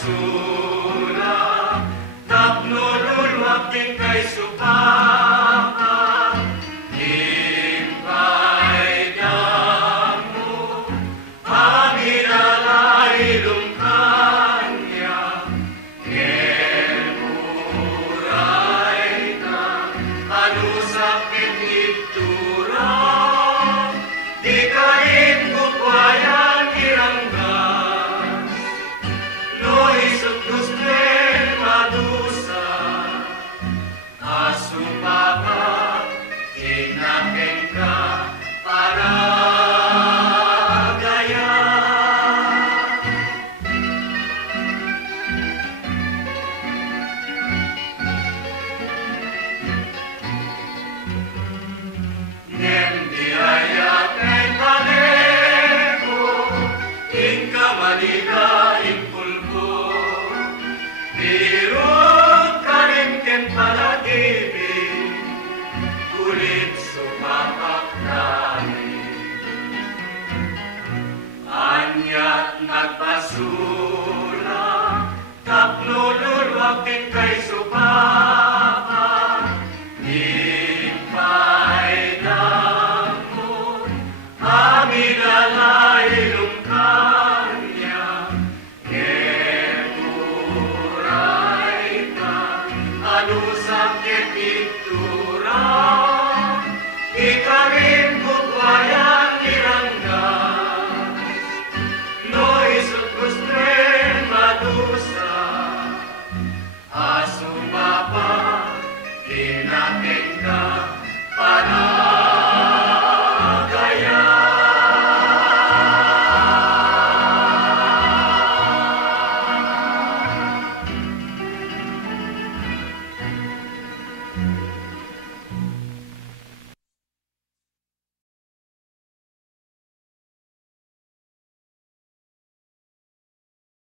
nagpasula, tapno lulwak din kay supapa, impay damo, pamilalay lungkanya, ngemuray ka, ano sakit itura, di kain kukwayan iranggas, no isot guste madusa, asupapa, tinaken ka, para gaya. Nem diayak kay paleko, inka maniga impulbo, birot karimken palagibig, kulit sumapak nami. Anyat nagpasula, tapno lulwak din kay supapa, impay damo, pamilalay lungkanya, ngemuray ka, ano sakit itura, di ka rin kukwayan iranggas, no isot guste madusa, asupapa, tinaken ka,